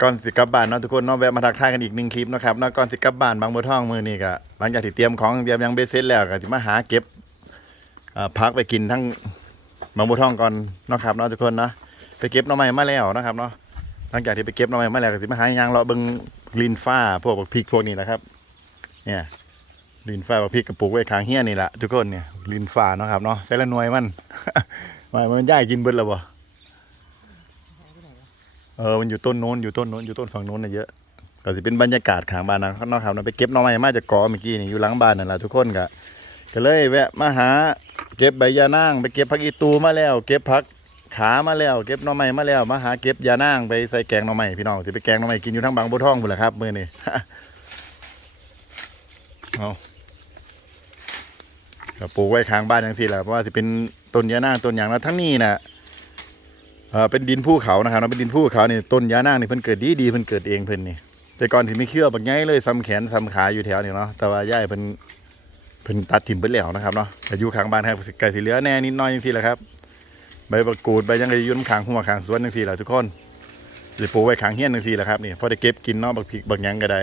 ก่อนสิกลับบ้านเนาะทุกคนเนาะแวะมาทักทายกันอีกหนึ่งคลิปนะครับเนาะก่อนสิกลับบ้านบางบัวทองมือนี่ก็หลังจากที่เตรียมของเตรียมยังเบสเซ็ตแล้วก็จะมาหาเก็บพักไปกินทั้งบางบัวทองก่อนนะครับเนาะทุกคนเนาะไปเก็บน่อไม้มาแล้วนะครับเนาะหลังจากที่ไปเก็บน่อไม้มาแล้วก็จะมาหายังเลาะเบิ่งลินฟ้าพวกบักพริกพวกนี้แหละครับ เนี่ยลินฟ้าบักพริกกระปุกไว้ขางเฮี้ยนี่แหละทุกคนเนี่ยลินฟ้าเนาะครับเนาะใส่ละหน่วยมันว่ามันย่ายกินเบิดแล้วบ่ เออมันอยู่ต้นโน้นอยู่ต้นโน้นอยู่ต้นฝั่งโน้นน่ะเยอะก็จะเป็นบรรยากาศข้างบ้านนะข้างนอกครับนะไปเก็บหน่อไม้มาจากกอเมื่อกี้นี่อยู่หลังบ้านนั่นแหละทุกคนก็ก็เลยแวะมาหาเก็บใบยานางไปเก็บผักอีตูมาแล้ว เก็บผักขามาแล้ว เก็บหน่อไม้มาแล้วมาหาเก็บยานางไปใส่แกงหน่อไม้พี่น้องสิไปแกงหน่อไม้กินอยู่ทั้งบางบัวทองหมดแหละครับมื้อนี้เอาก็ปลูกไว้ข้างบ้านจังซี่แหละเพราะว่าสิเป็นต้นยานางต้นอย่างแล้วทั้งนี้น่ะ เออเป็นดินภูเขานะครับเนาะเป็นดินภูเขานี่ต้นยานางนี่เพิ่นเกิดดีดีเพิ่นเกิดเองเพิ่นนี่ แต่ก่อนที่ไม่เชื่อบักใหญ่เลยซ้ำแขนซ้ำขาอยู่แถวนี่เนาะแต่ว่าย่ายเพิ่นเพิ่นตัดถิ่มไปแล้วนะครับเนาะก็อยู่ข้างบ้านครับไก่สิเหลือแน่นิดน้อยจังซี่แหละครับใบประกูดใบยังไงยุ่นขางหัวขางสวนจังซี่แหละทุกคนสิปลูกไว้ขางเฮี้ยนจังซี่แหละครับนี่พอได้เก็บกินเนาะบักพริกบักยังก็ได้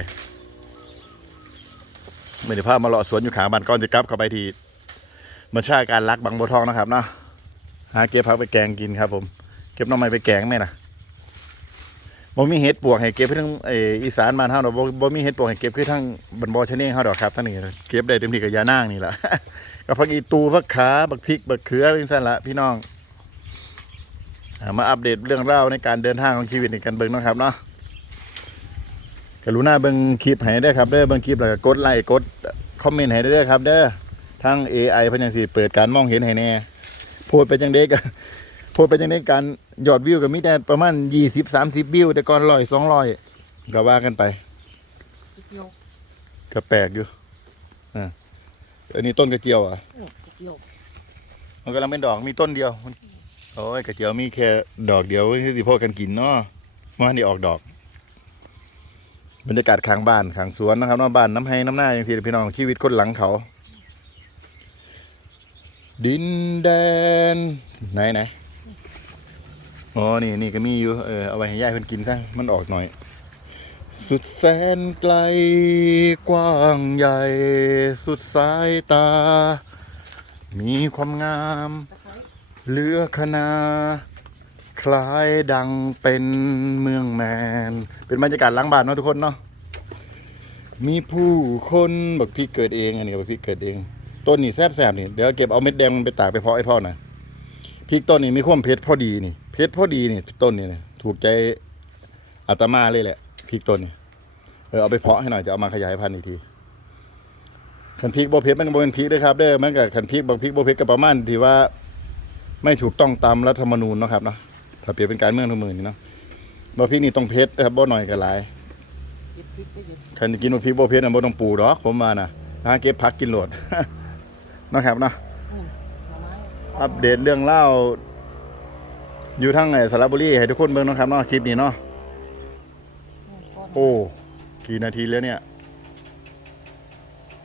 ไม่ได้พามาเลาะสวนอยู่ขางบ้านก่อนจะกลับเข้าไปที่บัญชาการรักบางบัวทองนะครับเนาะหาเก็บผักไปแกงกินครับผม ก็บน่อไม้ไปแกงไหมล่ะบ่มีเห็ดปวกให้เก็บคือทั้งเอออีสานบ้านเฮาดอกบ่มีเห็ดปวกให้เก็บคือทั้งบันบ่อชะเนงเฮาดอกครับท่านนี่เก็บได้เต็มที่กับยานางนี่ล่ะกับผักอีตูผักขาบักพริกบักเขือเป็นซั่นละพี่น้องมาอัปเดตเรื่องราวในการเดินทางของชีวิตในการเบิ่งนะครับเนาะกรุณาเบิ่งคลิปให้เด้ครับเด้อเบิ่งคลิปแล้วก็กดไลค์กดคอมเมนต์ให้เด้ครับเด้อทาง AI เพิ่นจังสิเปิดการมองเห็นให้แน่พูดไปจังเด็ก พสต์ไปจังในการยอดวิวก็มีแต่ประมาณยี่สิบสามสิบวิว แต่ก่อนร้อยสองร้อยก็ว่ากันไปเกี่ยวก็แปลกอยู่อ่าอันนี้ต้นกระเจียวอะเกี่ยวมันกำลังเป็นดอกมีต้นเดียวมันโอ้ยกระเจียวมีแค่ดอกเดียวที่สิพ่อกันกินเนาะมันนี่ออกดอกบรรยากาศข้างบ้านข้างสวนนะครับเนาะบ้านน้ำให้น้ำหน้าอย่างที่พี่น้องชีวิตคนหลังเขา ดินแดนไหนไหน อ๋อ นี่นี่ก็มีอยู่ เออ เอาไว้ให้ยายเพิ่นกินซะ มันออกหน่อย สุดแสนไกลกว้างใหญ่ สุดสายตา มีความงามเลือคณาคล้ายดังเป็นเมืองแมน เป็นบรรยากาศล้างบานเนาะทุกคนเนาะ มีผู้คนบักพี่เกิดเอง อันนี้ก็บักพี่เกิดเอง ต้นนี่แซ่บๆนี่ เดี๋ยวเก็บเอาเม็ดแดงมันไปตากไปเพาะให้พ่อหน่อยพริกต้นนี้มีความเผ็ดพอดีนี่ เผ็ดพอดีนี่ต้นนี่นะถูกใจอาตมาเลยแหละพริกต้นนี่เออเอาไปเพาะให้หน่อยจะเอามาขยายพันธุ์อีกทีขันพริกบ่เผ็ดมันก็บ่เป็นพริกเด้อครับเด้อมันก็ขันพริกบางพริกบ่เผ็ดก็ประมาณที่ว่า ไม่ถูกต้องตามรัฐธรรมนูญเนาะครับเนาะถ้าเปรียบเป็นการเมืองทั้งมือนี่เนาะบ่พริกนี่ต้องเผ็ดนะครับบ่หน่อยก็หลายเก็บพริกได้เยอะคันกินบ่พริกบ่เผ็ดน่ะบ่ต้องปลูกดอกผมว่าน่ะหาเก็บผักกินโหลดเนาะครับเนาะอืมหน่อไม้อัปเดตเรื่องเล่าว อยู่ทั้งไอ้สระบุรีให้ทุกคนเบิ่งนะครับเนาะคลิปนี้เนาะโอ้กี่นาทีแล้วเนี่ย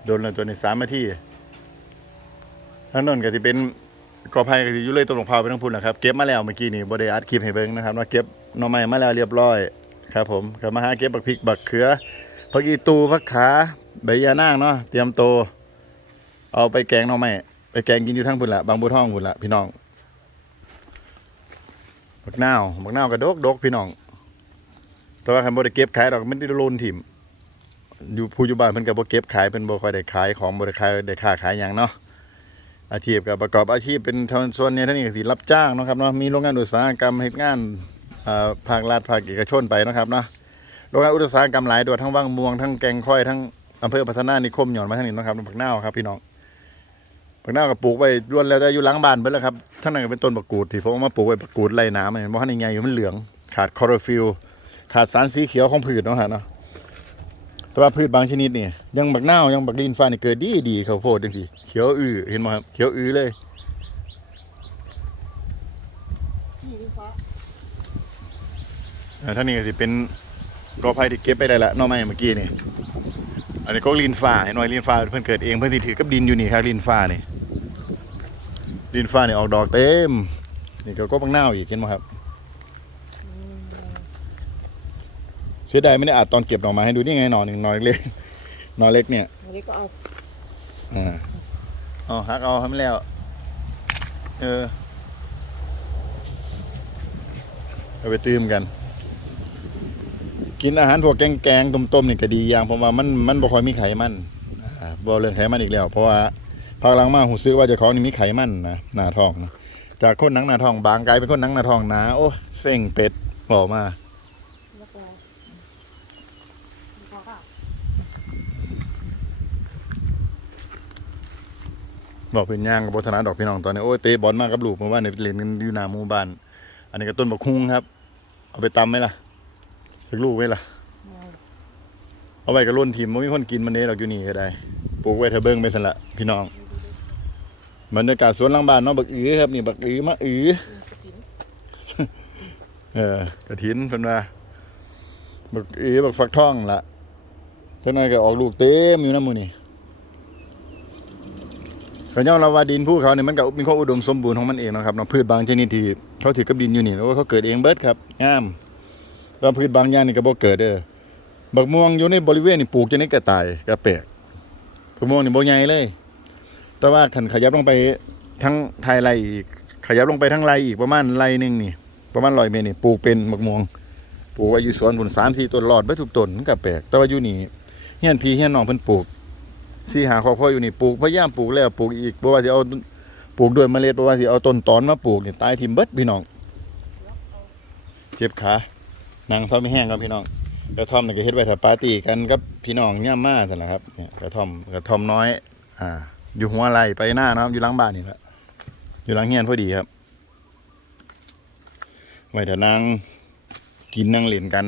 โดนแล้วตัวนี้สามนาทีทั้งนนก็สิเป็นกอไผ่ก็สิอยู่เลยต้นหลวงพาวไปทั้งพุ่นแหละครับเก็บมาแล้วเมื่อกี้นี่บ่ได้อัดคลิปให้เบิ่งนะครับเนาะเก็บหน่อไม้มาแล้วเรียบร้อยครับผมก็มาหาเก็บบักพริกบักเขือผักอีตูผักขาใบยานางเนาะเตรียมโต เอาไปแกงหน่อไม้ไปแกงกินอยู่ทั้งพุ่นละบางบัวทองพุ่นละพี่น้อง บักนาวบักนาวกระดกดกพี่น้อง แต่ว่าคันบ่ได้เก็บขายดอกมันได้โลนถิ่มอยู่ผู้อยู่บ้านเพิ่นก็บ่เก็บขายเพิ่นบ่ค่อยได้ขายของบ่ได้ขายได้ค้าขายหยังเนาะอาชีพก็ประกอบอาชีพเป็นทส่วนเนี้ท่านนี้ก็สิรับจ้างนะครับเนาะมีโรงงานอุตสาหกรรมเฮ็ดงานอ่าภาครัฐภาคเอกชนไปนะครับเนาะโรงงานอุตสาหกรรมหลายด้วยทั้งวังม่วงทั้งแกงค่อยทั้งอำเภอพัฒนานิคมหย่อนมาทางนี้นะครับผักนาวครับพี่น้อง ผักนาวก็ปลูกไว้ล้วนแล้วแต่อยู่หลังบ้านเบิดแล้วครับทั้งนั้นก็เป็นต้นบักกูดที่ผมเอามาปลูกไว้บักกูดไล่น้ำมันบ่ทันได้ใหญ่อยู่มันเหลือง ขาดคลอโรฟิลขาดสารสีเขียวของพืชเนาะฮะเนาะแต่ว่าพืชบางชนิดนี่ยังบักนาวยังบักลินฟ้านี่เกิดดีดีข้าวโพดจังซี่เขียวอื้อเห็นบ่ครับเขียวอื้อเลยท่านนี้ก็สิเป็นกอไผ่ที่เก็บไปได้ละน่อไม้เมื่อกี้นี่อันนี้ก็ลินฟ้าเห็นว่าลินฟ้าเพิ่นเกิดเองเพิ่นสิถือกับดินอยู่นี่ครับลินฟ้านี่ ลินฟ้านี่ออกดอกเต็ม นี่ก็ก็บักนาวอีกเห็นบ่ครับอืมสียดายไม่ได้อัดตอนเก็บหน่อไม้ให้ดูนี่ไงหน่อหนึ่งหน่อเล็กหน่อเล็กเนี่ยวันนี้ก็เอาอ่าเอาฮักเอาทำแล้ว เออเอาไปตื้มกัน กินอาหารพวกแกงๆต้มๆนี่ก็ดีอย่างเพราะว่ามันมันบ่ค่อยมีไขมันอ่าบ่เรื่องไขมันอีกแล้ว เพราะว่า ภาคหลังมาหูซื้อว่าจะของนี่มีไขมันนะหน้าทองนะจากคนหนังหน้าทองบางกลายเป็นคนหนังหน้าทองหนาโอ้เส้งเป็ดบอกมาบอกเพื่อนย่างกับบธนาดอกพี่น้องตอนนี้โอ้ยเตะบอลมากกับลูกเมื่อวานในเล่นกันอยู่หน้าหมู่บ้าน อันนี้ก็ต้นบักฮุ้งครับ เอาไปตำไหมล่ะสักลูกไหมล่ะ เอาไว้กับรุ่นทีมไม่มีคนกินมันเด้ดอกอยู่นี่ก็ได้ปลูกไว้เถอเบิ้งไปสันละพี่น้อง บรรยากาศสวนหลังบ้านเนาะบักอือครับนี่บักอือมะอือกินเออกระถินเพิ่นว่าบักอือบักฟักทองล่ะเจ้าหน่อยก็ออกลูกเต็มอยู่น้ำมือนี่ก็ย่อมเราว่าดินภูเขาเนี่ยมันก็มีความอุดมสมบูรณ์ของมันเองเนาะครับเนาะพืชบางชนิดที่เขาถือกับดินอยู่นี่แล้วเขาเกิดเองเบิดครับงามแล้วพืชบางอย่างนี่ก็บ่เกิดเด้อบักม่วงอยู่ในบริเวณนี่ปลูกจะนี่ก็ตายก็แปลกบักม่วงนี่บ่ใหญ่เลย แต่ว่าขันขยับลงไปทั้งไทยไรอีก ขยับลงไปทั้งไรอีกประมาณไรหนึ่งนี่ ประมาณร้อยเมตรนี่ปลูกเป็นมะม่วงปลูกไว้อยู่สวนพุ่นสามสี่ต้นรอดไว้ทุกต้นมันก็แปลกแต่ว่าอยู่นี่เฮียนพี่เฮียนน้องเพิ่นปลูกสี่หาครอบครัวอยู่นี่ปลูกพยายามปลูกแล้วปลูกอีกบ่ว่าสิเอาปลูกด้วยเมล็ดบ่ว่าสิเอาต้นตอนมาปลูกนี่ตายทิมเบิดพี่น้องเจ็บขานั่งเศร้าไม่แห้งครับพี่น้องกระท่อมนี่ก็เฮ็ดไว้ถ้าปาร์ตี้กันกับพี่น้องย่ามมาซั่นล่ะครับกระท่อมกระท่อมน้อย อ่า อยู่หัวไหลไปหน้านะครับ อยู่หลังบ้านนี่แหละอยู่หลังเฮียนพอดีครับ ไว้ถ้านั่งกินนั่งเล่นกัน